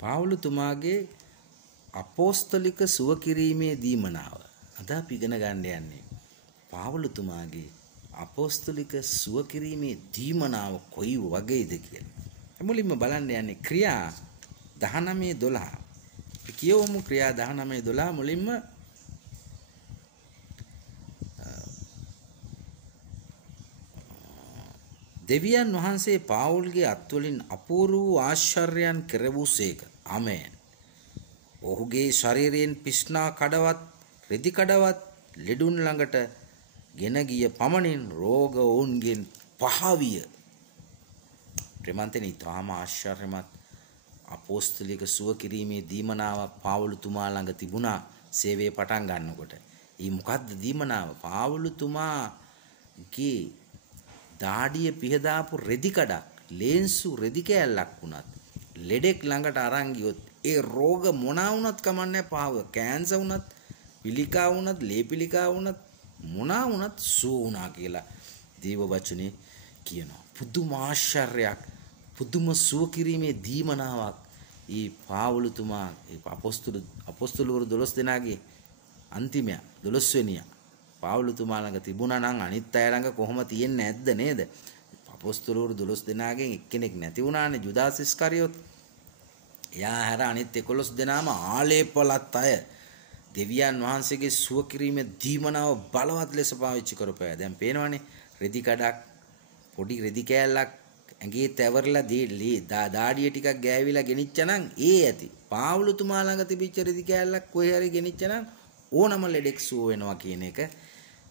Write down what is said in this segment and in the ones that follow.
පාවුලුතුමාගේ අපෝස්තලික සුව කිරීමේ දීමනාව. අද අපි ඉගෙන ගන්න යන්නේ පාවුලුතුමාගේ අපෝස්තලික සුව කිරීමේ දීමනාව කොයි වගේද කියලා. මුලින්ම බලන්න යන්නේ ක්‍රියා 19:12. අපි කියවමු ක්‍රියා 19:12 මුලින්ම දෙවියන් වහන්සේ පාවුල්ගේ අත්වලින් අපූර්ව වූ ආශ්චර්යයන් කෙරවූසේක. ආමේන්. ඔහුගේ ශරීරයෙන් පිස්නා කඩවත් රෙදි කඩවත් ලෙඩුන් ළඟට ගෙන ගිය පමණින් රෝග ඔවුන්ගෙන් පහවිය. ප්‍රේමන්තනි තාම ආශ්චර්යමත් අපෝස්තලික සුව කිරීමේ දීමනාවක් පාවුලුතුමා ළඟ තිබුණා සේවය පටන් ගන්නකොට. ඊ මොකද්ද දීමනාව? පාවුලුතුමාගේ දාඩිය පිහදාපු රෙදි කඩක් ලේන්සු රෙදි කෑල්ලක් වුණත් ලෙඩෙක් ළඟට අරන් ගියොත් ඒ රෝග මොනවා වුණත් කමන්නේ පාව කැන්සර් වුණත් පිළිකා වුණත් ලේපිලිකා වුණත් මොනවා වුණත් සුව වුණා කියලා දේව වචනේ කියනවා. පුදුම ආශ්චර්යයක් පුදුම සුව කිරීමේ දීමනාවක් ඊ පාවුලුතුමා ඒ අපොස්තලවරු 12 දෙනාගේ අන්තිමය 12 වෙනියා පාවුලුතුමා ළඟ තිබුණා නම් අනිත් අය ළඟ කොහොම තියෙන්නේ නැද්ද නේද? අපොස්තලවරු 12 දෙනාගෙන් එක්කෙනෙක් නැති වුණානේ ජුදාස් ඉස්කරියොත්. එයා හැර අනිත් 11 දෙනාම ආලේපලත් අය දෙවියන් වහන්සේගේ සුව කිරීමේ දීමනාව බලවත් ලෙස පාවිච්චි කරපෑ. දැන් පේනවනේ රෙදි කඩක් පොඩි රෙදි කෑල්ලක් ඇඟේ තැවරලා දාඩිය ටිකක් ගෑවිලා ගෙනිච්චනම් ඒ ඇති. පාවුලුතුමා ළඟ තිබිච්ච රෙදි කෑල්ලක් කොහේ හරි ගෙනිච්චනම් ඕනම ලෙඩෙක් සුව වෙනවා කියන එක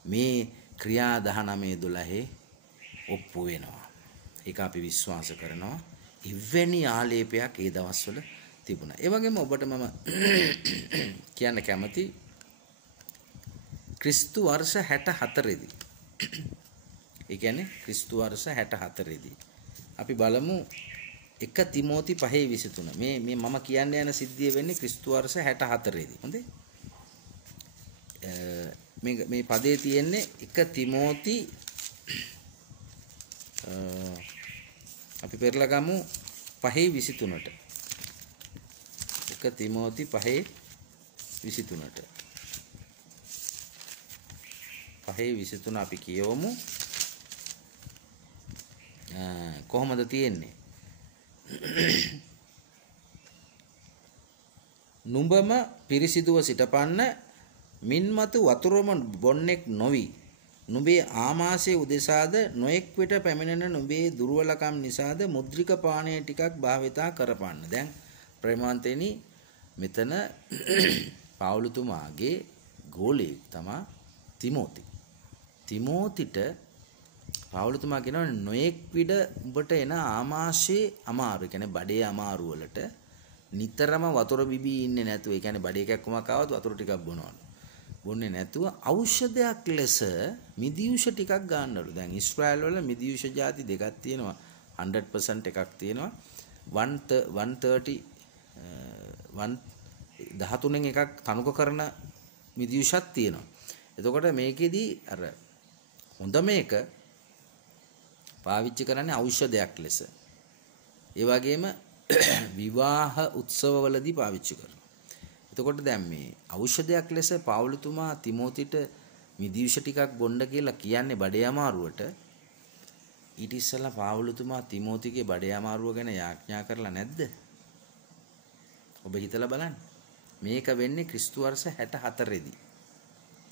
මේ ක්‍රියා 19:12 ඔප්පු වෙනවා. ඒක අපි විශ්වාස කරනවා. එවැනි ආලේපයක් ඒ දවස්වල තිබුණා. ඒ වගේම ඔබට මම කියන්න කැමති ක්‍රිස්තු වර්ෂ 64 දී. ඒ කියන්නේ ක්‍රිස්තු වර්ෂ 64 දී. අපි බලමු 1 තිමෝති 5:23. මේ මම කියන්න යන සිද්ධිය වෙන්නේ ක්‍රිස්තු වර්ෂ 64 දී. හොඳේ? මේ පදේ තියෙන්නේ 1 තිමෝති අපි පෙරලා ගමු 5:23ට. 1 තිමෝති 5:23ට. 5:23 අපි කියවමු. කොහොමද තියෙන්නේ? නුඹම පිරිසිදුව සිටපන්න මින්මතු වතුරම බොන්නෙක් නොවි. නුඹේ ආමාශයේ උදෙසාද නොඑක් විට පැමිණෙන නුඹේ දුර්වලකම් නිසාද මුද්‍රික පානය ටිකක් භාවිතා කරපන්න. දැන් ප්‍රේමවන්තෙනි මෙතන පාවුලුතුමාගේ ගෝලෙක් තමයි තිමෝති. තිමෝතිට පාවුලුතුමා කියනවා නොඑක් විට උඹට එන ආමාශයේ අමාරු. ඒ කියන්නේ බඩේ අමාරු වලට නිතරම වතුර බිබී ඉන්නේ නැතුව. ඒ කියන්නේ බඩේ කැක්කමක් ආවොත් වතුර ටිකක් බොනවලු. බොන්නේ නැතුව ඖෂධයක් ලෙස මිදියුෂ ටිකක් ගන්නවලු. දැන් ඊශ්‍රායල් වල මිදියුෂ ಜಾති දෙකක් තියෙනවා. 100% එකක් තියෙනවා. 130 13න් එකක් තනුක කරන මිදියුෂක් තියෙනවා. එතකොට මේකෙදි අර හොඳ මේක පාවිච්චි කරන්නේ ඖෂධයක් ලෙස. ඒ වගේම විවාහ උත්සවවලදී පාවිච්චි කරනවා. එතකොට දැන් මේ ඖෂධයක් ලෙස පාවුලුතුමා තිමෝතිට මිදියුෂ ටිකක් බොන්න කියලා කියන්නේ බඩේ අමාරුවට. ඊට ඉස්සෙල්ලා පාවුලුතුමා තිමෝතිගේ බඩේ අමාරුව ගැන යාඥා කරලා නැද්ද? ඔබ හිතලා බලන්න. මේක වෙන්නේ ක්‍රිස්තු වර්ෂ 64 දී.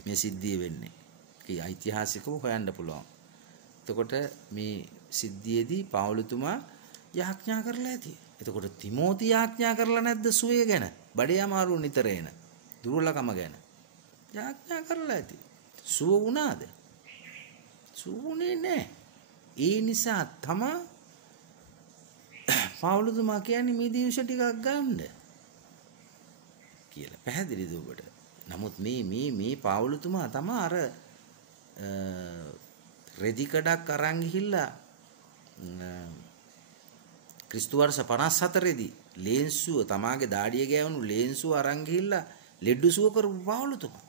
මේ සිද්ධිය වෙන්නේ. ඒ ඓතිහාසිකව හොයන්න පුළුවන්. එතකොට මේ සිද්ධියේදී පාවුලුතුමා යාඥා කරලා ඇති. එතකොට තිමෝති යාඥා කරලා නැද්ද සුවය ගැන? බඩේ අමාරුව නිතර එන දුර්වලකම ගැන යාඥා කරලා ඇති. සුව වුණාද? සුවුනේ නැහැ. ඒ නිසා තමයි පාවුලුතුමා කියන්නේ මිදියුෂ ටිකක් ගන්න කියලා. පැහැදිලිද ඔබට? නමුත් මේ පාවුලුතුමා තමයි අර රෙදි කඩක් අරන් ගිහිල්ලා ක්‍රිස්තු වර්ෂ 54 දී ලේන්සුව තමාගේ දාඩිය ගෑවුණු ලේන්සුව අරන් ගිහිල්ලා ලෙඩ සුව කරපු පාවුලුතුමා.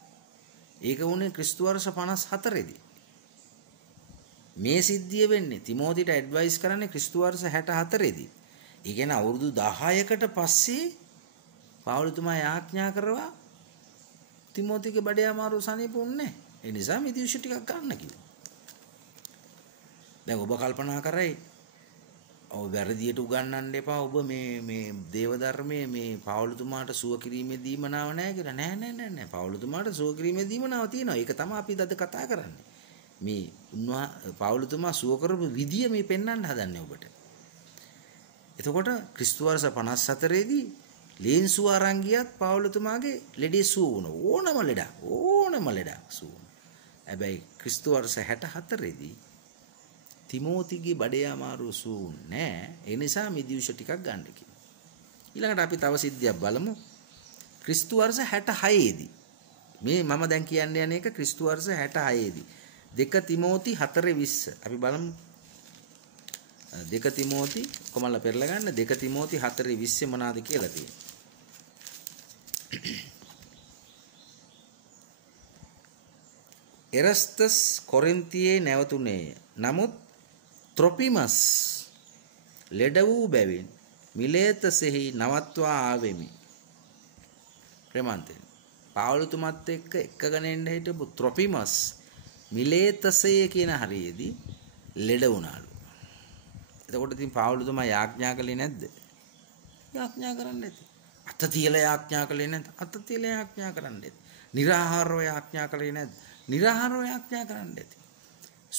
ඒක වුණේ ක්‍රිස්තු වර්ෂ 54 දී. මේ සිද්ධිය වෙන්නේ තිමෝතිට ඇඩ්වයිස් කරන්නේ ක්‍රිස්තු වර්ෂ 64 දී. ඒ කියන්නේ අවුරුදු 10කට පස්සේ පාවුලතුමා යාඥා කරවා තිමෝතිගේ බඩේ අමාරු සනීපුන්නේ. ඒ නිසා මිදිවුෂ ටිකක් ගන්න කිව්වා. දැන් ඔබ කල්පනා කරයි ඔව් වැරදියට උගන්වන්න එපා. ඔබ මේ දේව ධර්මයේ මේ පාවුලතුමාට සුව කිරීමේ දීමනාව නැහැ කියලා. නෑ. පාවුලතුමාට සුව කිරීමේ දීමනාව තියෙනවා. ඒක තමයි අපි අද කතා කරන්නේ. මේ පාවුලතුමා සුව කරපු විදිය මේ පෙන්වන්න හදන්නේ ඔබට. එතකොට ක්‍රිස්තු වර්ෂ 54 දී ලේන්සුව අරන් ගියත් පාවුලතුමාගේ ලෙඩේ සුව වුණා. ඕනම ලෙඩක් සුව වුණා. හැබැයි ක්‍රිස්තු වර්ෂ 64 දී තිමෝතිගේ බඩේ අමාරු සූ නෑ. ඒ නිසා මිදිවුෂ ටිකක් ගන්න කිව්වා. ඊළඟට අපි තව සිද්ධියක් බලමු. ක්‍රිස්තු වර්ෂ 66 දී මේ මම දැන් කියන්න යන එක ක්‍රිස්තු වර්ෂ 66 දී 2 තිමෝති 4:20 අපි බලමු. 2 තිමෝති කොමල්ලා පෙරලා ගන්න 2 තිමෝති 4:20 මොනවාද කියලා තියෙනවා. එරස්තස් කොරින්තියේ නැවතුනේය. නමුත් ත්‍රොපිමස් ලෙඩ වූ බැවින් මිලේතසෙහි නවත්වා ආවෙමි. ප්‍රේමන්තේ පාවුලතුමත් එක්ක එකගෙන එන්න හිටපු ත්‍රොපිමස් මිලේතසේ කියන හරියේදී ලෙඩ වුණාලු. එතකොට ඉතින් පාවුලතුමා යාඥා කළේ නැද්ද? යාඥා කරන්නේ නැති. අත තියලා යාඥා කළේ නැද්ද? අත තියලා යාඥා කරන්නේ නැති. निराहारව යාඥා කළේ නැද්ද? निराहारව යාඥා කරන්නේ නැති.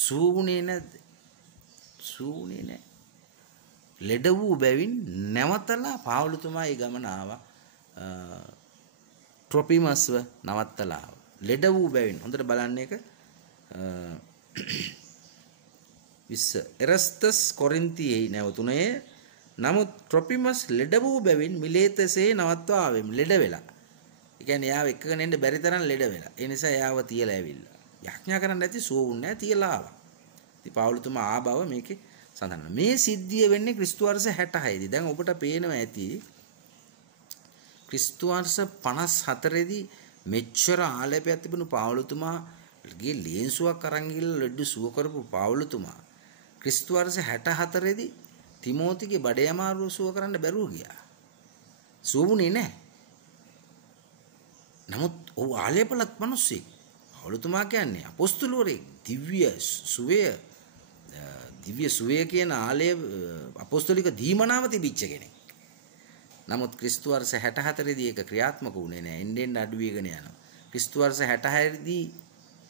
සූුනේ නැද්ද? සූුනේ නැහැ. ලෙඩ වූ බැවින් නැවතලා පාවුලතුමා ඒ ගමන ආවා. ට්‍රොපිමස්ව නවත්තලා ආවා. ලෙඩ වූ බැවින් හොඳට බලන්න එක 20 එරස්තස් කොරින්තියේ නැවතුනේ. නමුත් ට්‍රොපිමස් ලෙඩ වූ බැවින් මිලේතසේ නවත්වා ආවෙමි. ලෙඩ වෙලා. ඒ කියන්නේ යාව එක්කගෙන එන්න බැරි තරම් ලෙඩ වෙලා. ඒ නිසා යාව තියලා ඇවිල්ලා. යාඥා කරන්නේ නැති සූුන්නේ නැහැ තියලා ආවා. ඉතින් පාවුලතුමා ආ බව මේකේ සඳහන්. මේ සිද්ධිය වෙන්නේ ක්‍රිස්තු වර්ෂ 66 දී. දැන් ඔබට පේනවා ඇති ක්‍රිස්තු වර්ෂ 54 දී මෙච්චර ආලේපයක් තිබුණු පාවුලතුමාගේ ලේන්සුවක් අරන් ගිහලා ලෙඩ සුව කරපු පාවුලතුමා ක්‍රිස්තු වර්ෂ 64 දී තිමෝතිගේ බඩේ අමාරුව සුව කරන්න බැරුව ගියා. සුවුනේ නැහැ. නමුත් ਉਹ ආලේපලත් මිනිස්සෙක්. පාවුලතුමා කියන්නේ අපොස්තලවරයෙක්. දිව්‍ය සුවය කියන ආලය අපොස්තලික දීමනාව තිබිච්ච කෙනෙක්. නමුත් ක්‍රිස්තු වර්ෂ 64 දී ඒක ක්‍රියාත්මක වුණේ නැහැ. එන්නෙන් අඩු වෙගෙන යනවා. ක්‍රිස්තු වර්ෂ 66 දී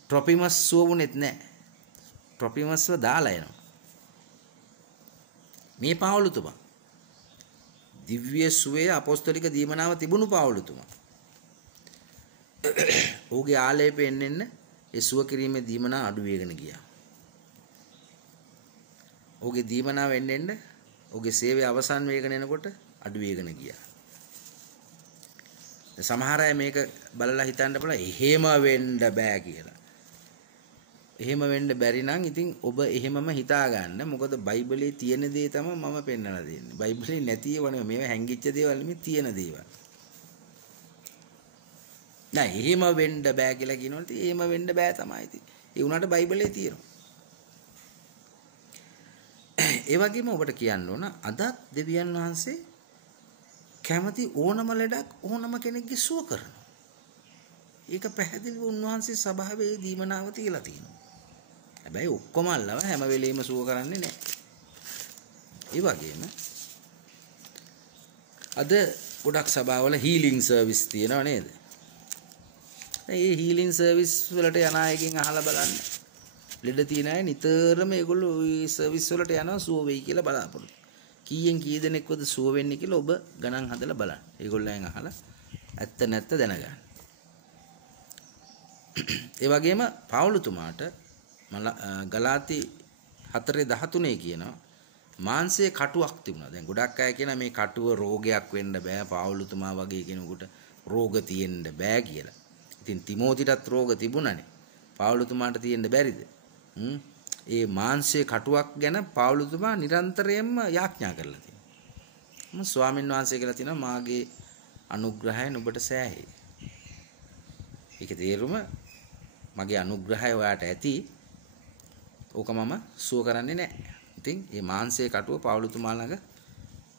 ට්‍රොපිමස් සුවුනේත් නැහැ. ට්‍රොපිමස්ව දාලා එනවා. මේ පාවුලතුමා දිව්‍ය සුවය අපොස්තලික දීමනාව තිබුණු පාවුලතුමා. ඔහුගේ ආලේපෙ එන්නෙන්න ඒ සුව කිරීමේ දීමනාව අඩු වෙගෙන ගියා. ඔහුගේ දීමනාව එන්නෙන්න ඔහුගේ සේවය අවසන් වෙගෙන එනකොට අඩු වෙගෙන ගියා. සමහර අය මේක බලලා හිතන්න බලලා එහෙම වෙන්න බෑ කියලා. එහෙම වෙන්න බැරි නම් ඉතින් ඔබ එහෙමම හිතා ගන්න. මොකද බයිබලයේ තියෙන දේ තමයි මම පෙන්වලා දෙන්නේ. බයිබලයේ නැති ඒවා නෙමෙයි. මේවා හැංගිච්ච දේවල් නෙමෙයි තියෙන දේවල්. නෑ එහෙම වෙන්න බෑ කියලා කියනොත් එහෙම වෙන්න බෑ තමයි ඉතින්. ඒ උනාට බයිබලයේ තියෙනවා. ඒ වගේම ඔබට කියන්න ඕන අදත් දෙවියන් වහන්සේ කැමති ඕනම ලෙඩක් ඕනම කෙනෙක්ගේ සුව කරනවා. ඒක පැහැදිලිව උන්වහන්සේ සභාවේ දීමනාව තියලා තියෙනවා. හැබැයි ඔක්කොම අල්ලව හැම වෙලෙම සුව කරන්නේ නැහැ. ඒ වගේම අද ගොඩක් සභාවල හීලින් සර්විස් තියෙනව නේද? ඒ හීලින් සර්විස් වලට යන අයගෙන් අහලා බලන්න. ලෙඩ තියෙන අය නිතරම ඒගොල්ලෝ ওই සර්විස් වලට යනවා සුව වෙයි කියලා බලාපොරොත්තු. කීයෙන් කී දෙනෙක්වද සුව වෙන්නේ කියලා ඔබ ගණන් හදලා බලන්න. ඒගොල්ලන් අහලා ඇත්ත නැත්ත දැනගන්න. ඒ වගේම පාවුලතුමාට ගලාති 4:13 කියනවා මාංශයේ කටුවක් තිබුණා. දැන් ගොඩක් අය කියන මේ කටුව රෝගයක් වෙන්න බෑ. පාවුලතුමා වගේ කෙනෙකුට රෝග තියෙන්න බෑ කියලා. ඉතින් තිමෝතිටත් රෝග තිබුණානේ. පාවුලතුමාට තියෙන්න බැරිද? ඒ මාංශයේ කටුවක් ගැන පාවුලතුමා නිරන්තරයෙන්ම යාඥා කරලා තියෙනවා. ස්වාමීන් වහන්සේ කියලා තියෙනවා මාගේ අනුග්‍රහයෙන් ඔබට සෑහේ. ඒකේ තේරුම මගේ අනුග්‍රහය ඔයාට ඇති. ඕක මම සුව කරන්නේ නැහැ. ඉතින් මේ මාංශයේ කටුව පාවුලතුමා ළඟ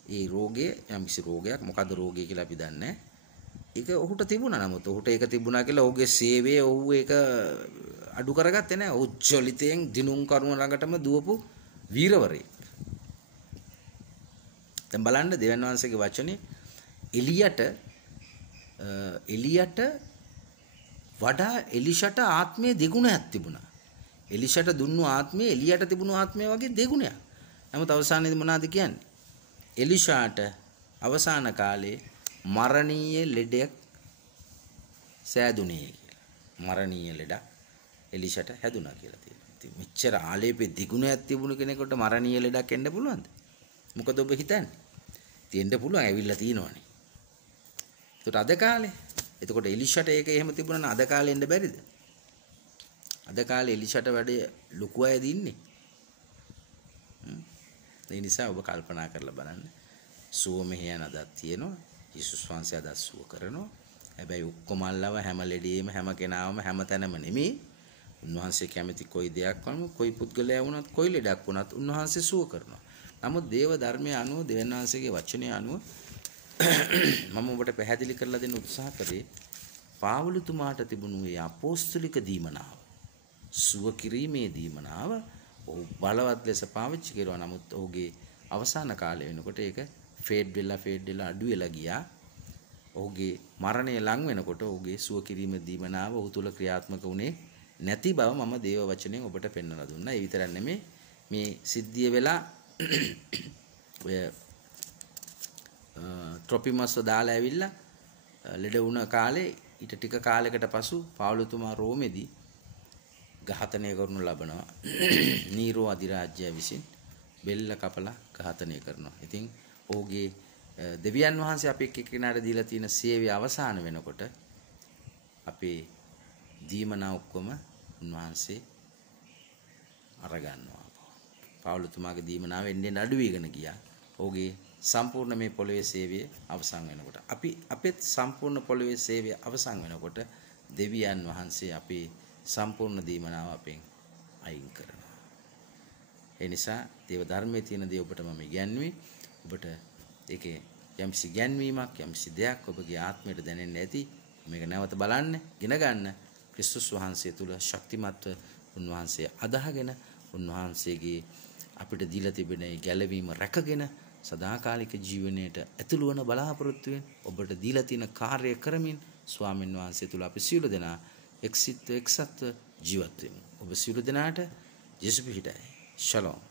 ඒ රෝගය යම්කිසි රෝගයක් මොකද්ද රෝගය කියලා අපි දන්නේ නැහැ. ඒක ඔහුට තිබුණා. නමුත් ඔහුට ඒක තිබුණා කියලා ඔහුගේ සේවය ඔහු ඒක අඩු කරගත්තේ නැහැ. ඔහු ජොලිතෙන් දිනුම් කරුණ ළඟටම දුවපු වීරවරයෙක්. දැන් බලන්න දෙවියන් වහන්සේගේ වචනේ එලියට වඩා එලිෂට ආත්මයේ දෙගුණයක් තිබුණා. එලිෂට දුන්නු ආත්මය එලියට තිබුණු ආත්මය වගේ දෙගුණයක්. නමුත් අවසානයේදී මොනවද කියන්නේ? එලිෂාට අවසාන කාලේ මරණීය ලෙඩක් සෑදුනේ කියලා. මරණීය ලෙඩක් එලිෂට හැදුනා කියලා තියෙනවා. ඉතින් මෙච්චර ආලේපේ දෙගුණයක් තිබුණු කෙනෙකුට මරණීය ලෙඩක් එන්න පුළුවන්ද? මොකද ඔබ හිතන්නේ? තියෙන්න පුළුවන් ඇවිල්ලා තියෙනවනේ. ඒකට අද කාලේ එතකොට එලිෂට ඒක එහෙම තිබුණා නම් අද කාලේ එන්න බැරිද? අද කාලේ එලිෂට වැඩේ ලොකු අය දින්නේ. ඒ නිසා ඔබ කල්පනා කරලා බලන්න. සුව මෙහෙ යන අදක් තියෙනවා. යේසුස් වහන්සේ අදත් සුව කරනවා. හැබැයි ඔක්කොම අල්ලව හැම ලෙඩේම හැම කෙනාවම හැම තැනම නෙමෙයි. උන්වහන්සේ කැමති කොයි දෙයක් වුණත් කොයි පුද්ගලයා වුණත් කොයි ලෙඩක් වුණත් උන්වහන්සේ සුව කරනවා. නමුත් දේව ධර්මයේ අනුව දෙවියන් වහන්සේගේ වචනය අනුව මම ඔබට පැහැදිලි කරලා දෙන්න උත්සාහ කරේ පාවුලතුමාට තිබුණු ඒ අපෝස්තලික දීමනාව සුව කිරීමේ දීමනාව ඔහු බලවත් ලෙස පාවිච්චි කරුවා. නමුත් ඔහුගේ අවසාන කාලය වෙනකොට ඒක ෆේඩ් වෙලා අඩු වෙලා ගියා. ඔහුගේ මරණය ලං වෙනකොට ඔහුගේ සුව කිරීමේ දීමනාව ඔහු තුල ක්‍රියාත්මක වුණේ නැති බව මම දේව වචනයෙන් ඔබට පෙන්වලා දුන්නා. ඒ විතරක් නෙමෙයි මේ සිද්ධිය වෙලා ඔය ට්‍රොපිමස්ව දාලා ඇවිල්ලා ලෙඩ වුණ කාලේ ඊට ටික කාලයකට පසු පාවුලතුමා රෝමේදී ඝාතනය කරනු ලබනවා. නීරෝ අධිරාජ්‍යය විසින් බෙල්ල කපලා ඝාතනය කරනවා. ඉතින් ඔහුගේ දෙවියන් වහන්සේ අපේ එක්කෙනාට දීලා තියෙන සේවය අවසන් වෙනකොට අපේ දීමනා ඔක්කොම උන්වහන්සේ අරගන්නවා. පාවුලතුමාගේ දීමනාව එන්නේ අඩු වෙගෙන ගියා. ඔහුගේ සම්පූර්ණ මේ පොළවේ සේවය අවසන් වෙනකොට අපෙත් සම්පූර්ණ පොළවේ සේවය අවසන් වෙනකොට දෙවියන් වහන්සේ අපේ සම්පූර්ණ දීමනාව අපෙන් අයින් කරනවා. ඒ නිසා දේව ධර්මයේ තියෙන දේ ඔබට මම ඉගැන්වුවේ. ඔබට ඒකේ යම්සි ගැන්වීමක් යම්සි දෙයක් ඔබගේ ආත්මයට දැනෙන්න ඇති. මේක නැවත බලන්න, ඉගෙන ගන්න. ක්‍රිස්තුස් වහන්සේ තුල ශක්තිමත්ව උන්වහන්සේ අදහගෙන උන්වහන්සේගේ අපිට දීලා තිබෙන ගැලවීම රැකගෙන සදාකාලික ජීවනයේට ඇතුළු වන බලාපොරොත්තුවෙන් ඔබට දීලා තියෙන කාර්යය කරමින් ස්වාමීන් වහන්සේ තුල අපි සියලු දෙනා එක්සත්ව ජීවත් වෙමු. ඔබ සියලු දෙනාට ජේසුස් පිහිටයි. ශලෝම්.